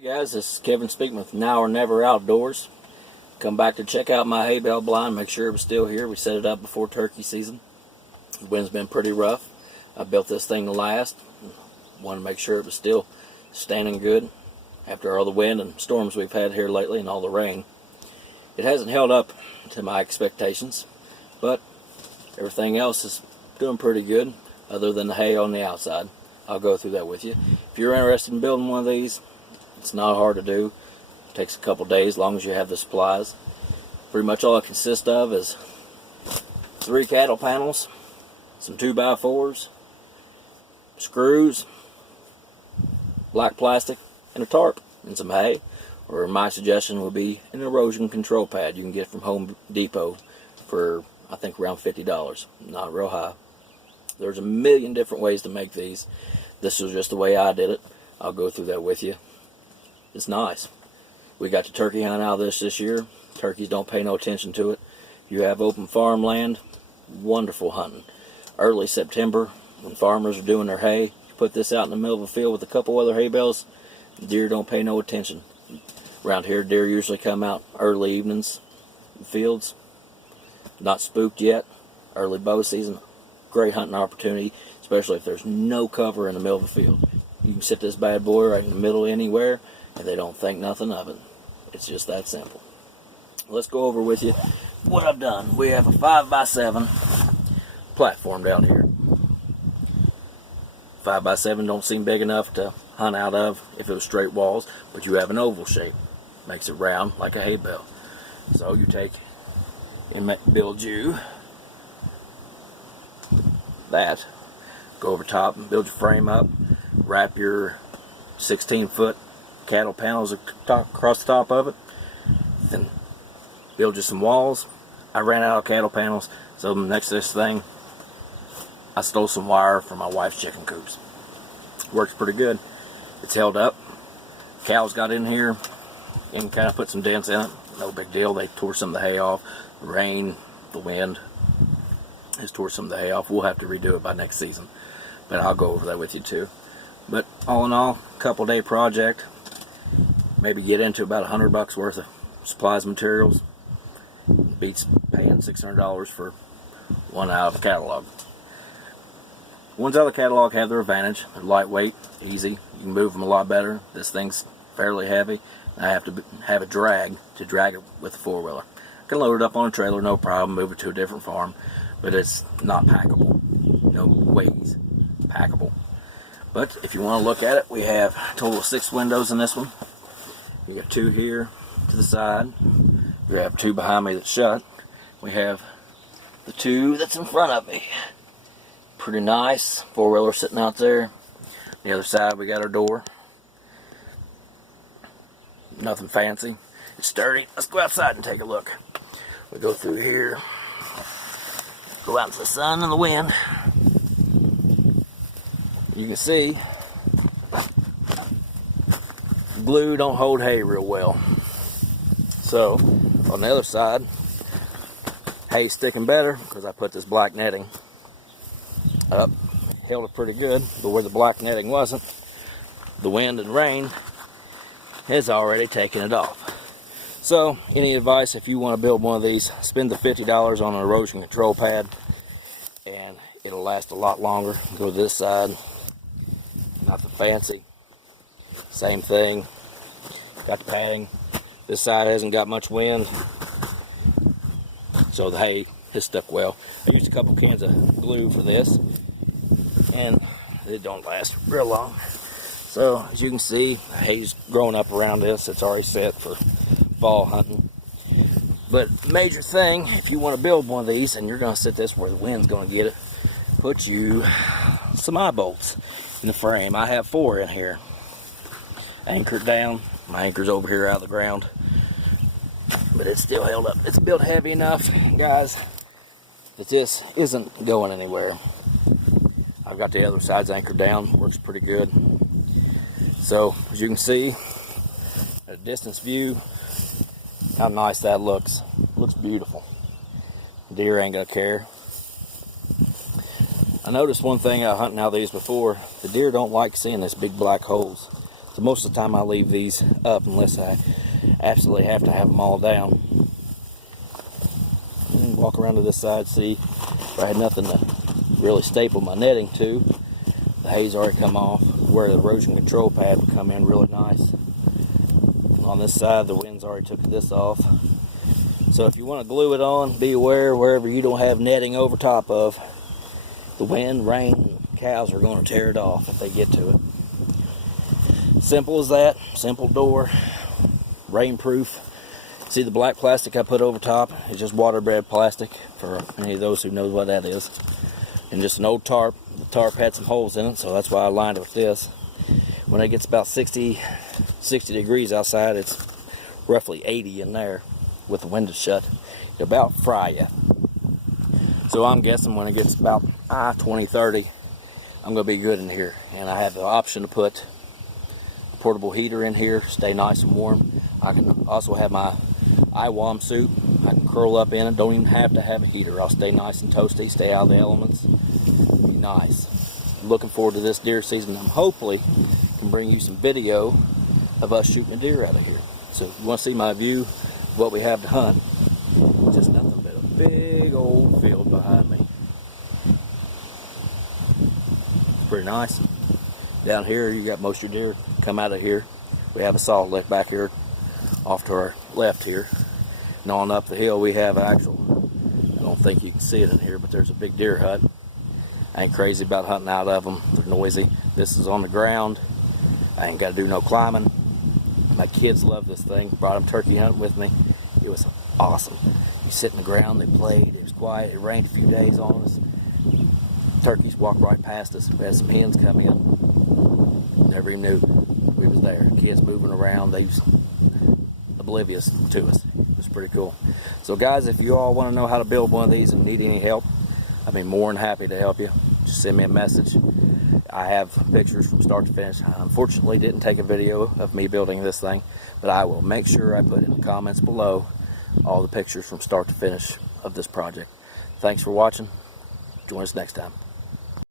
Hey guys, this is Kevin speaking with Now or Never Outdoors. Come back to check out my hay bale blind, make sure it was still here. We set it up before turkey season. The wind's been pretty rough. I built this thing to last. Wanted to make sure it was still standing good after all the wind and storms we've had here lately and all the rain. It hasn't held up to my expectations, but everything else is doing pretty good other than the hay on the outside. I'll go through that with you. If you're interested in building one of these, it's not hard to do. It takes a couple days as long as you have the supplies. Pretty much all it consists of is 3 cattle panels, some 2x4s, screws, black plastic, and a tarp, and some hay. Or my suggestion would be an erosion control pad you can get from Home Depot for I think around $50. Not real high. There's a million different ways to make these. This is just the way I did it. I'll go through that with you. It's nice. We got the turkey hunt out of this year. Turkeys don't pay no attention to it. You have open farmland, wonderful hunting. Early September, when farmers are doing their hay, you put this out in the middle of a field with a couple other hay bales, deer don't pay no attention. Around here, deer usually come out early evenings in fields. Not spooked yet. Early bow season, great hunting opportunity, especially if there's no cover in the middle of the field. You can sit this bad boy right in the middle anywhere, and they don't think nothing of it. It's just that simple. Let's go over with you what I've done. We have a 5x7 platform down here. 5x7 don't seem big enough to hunt out of if it was straight walls, but you have an oval shape. Makes it round like a hay bale. So you take and build you that. Go over top and build your frame up. Wrap your 16-foot cattle panels across the top of it. Then build you some walls. I ran out of cattle panels, so next to this thing, I stole some wire from my wife's chicken coops. Works pretty good. It's held up. Cows got in here and kind of put some dents in it. No big deal. They tore some of the hay off. The rain, the wind has tore some of the hay off. We'll have to redo it by next season, but I'll go over that with you too. But all in all, couple day project. Maybe get into about $100 worth of supplies and materials. Beats paying $600 for one out of a catalog. Ones out of the catalog have their advantage. They're lightweight, easy. You can move them a lot better. This thing's fairly heavy. I have to have a drag to drag it with the four-wheeler. I can load it up on a trailer, no problem, move it to a different farm, but it's not packable. No ways packable. But if you want to look at it, we have a total of 6 windows in this one. You got 2 here to the side. We have 2 behind me that's shut. We have the 2 that's in front of me. Pretty nice. Four-wheeler sitting out there. The other side we got our door. Nothing fancy. It's sturdy. Let's go outside and take a look. We go through here. Go out into the sun and the wind. You can see glue don't hold hay real well. So on the other side, hay's sticking better because I put this black netting up. Held it pretty good, but where the black netting wasn't, the wind and rain has already taken it off. So any advice, if you want to build one of these, spend the $50 on an erosion control pad and it'll last a lot longer. Go to this side. Nothing fancy. Same thing. Got the padding. This side hasn't got much wind, so the hay has stuck well. I used a couple cans of glue for this, and it don't last real long. So as you can see, the hay's growing up around this. It's already set for fall hunting. But major thing, if you want to build one of these and you're going to sit this where the wind's going to get it, put you some eye bolts in the frame. I have 4 in here. Anchored down. My anchor's over here out of the ground, but it's still held up. It's built heavy enough, guys, that this isn't going anywhere. I've got the other sides anchored down. Works pretty good. So as you can see at a distance view how nice that looks. Looks beautiful. Deer ain't gonna care. I noticed one thing out hunting out these before. The deer don't like seeing this big black holes. So most of the time I leave these up unless I absolutely have to have them all down. And walk around to this side, see if I had nothing to really staple my netting to. The hay's already come off, where the erosion control pad would come in really nice. On this side, the wind's already took this off. So if you want to glue it on, be aware wherever you don't have netting over top of, the wind, rain, cows are going to tear it off if they get to it. Simple as that. Simple door. Rainproof. See the black plastic I put over top? It's just waterbed plastic, for any of those who know what that is. And just an old tarp. The tarp had some holes in it, so that's why I lined it with this. When it gets about 60 degrees outside, it's roughly 80 in there with the windows shut. It'll about fry you. So I'm guessing when it gets about 20, 30, I'm going to be good in here. And I have the option to put a portable heater in here, stay nice and warm. I can also have my IWAM suit. I can curl up in it, don't even have to have a heater. I'll stay nice and toasty, stay out of the elements. Be nice. I'm looking forward to this deer season. I'm hopefully can bring you some video of us shooting a deer out of here. So if you want to see my view of what we have to hunt, just nothing but a big old field behind me. It's pretty nice. Down here you got most of your deer come out of here. We have a salt lick back here off to our left here. And on up the hill we have actual, I don't think you can see it in here, but there's a big deer hut. I ain't crazy about hunting out of them. They're noisy. This is on the ground. I ain't got to do no climbing. My kids love this thing. Brought them turkey hunting with me. It was awesome. You sit in the ground, they played, it was quiet. It rained a few days on us. Turkeys walked right past us. We had some hens come in. Never even knew we was there. Kids moving around, they was oblivious to us. It was pretty cool. So guys, if you all want to know how to build one of these and need any help, I'd be more than happy to help you. Just send me a message. I have pictures from start to finish. I unfortunately didn't take a video of me building this thing, but I will make sure I put in the comments below all the pictures from start to finish of this project. Thanks for watching. Join us next time.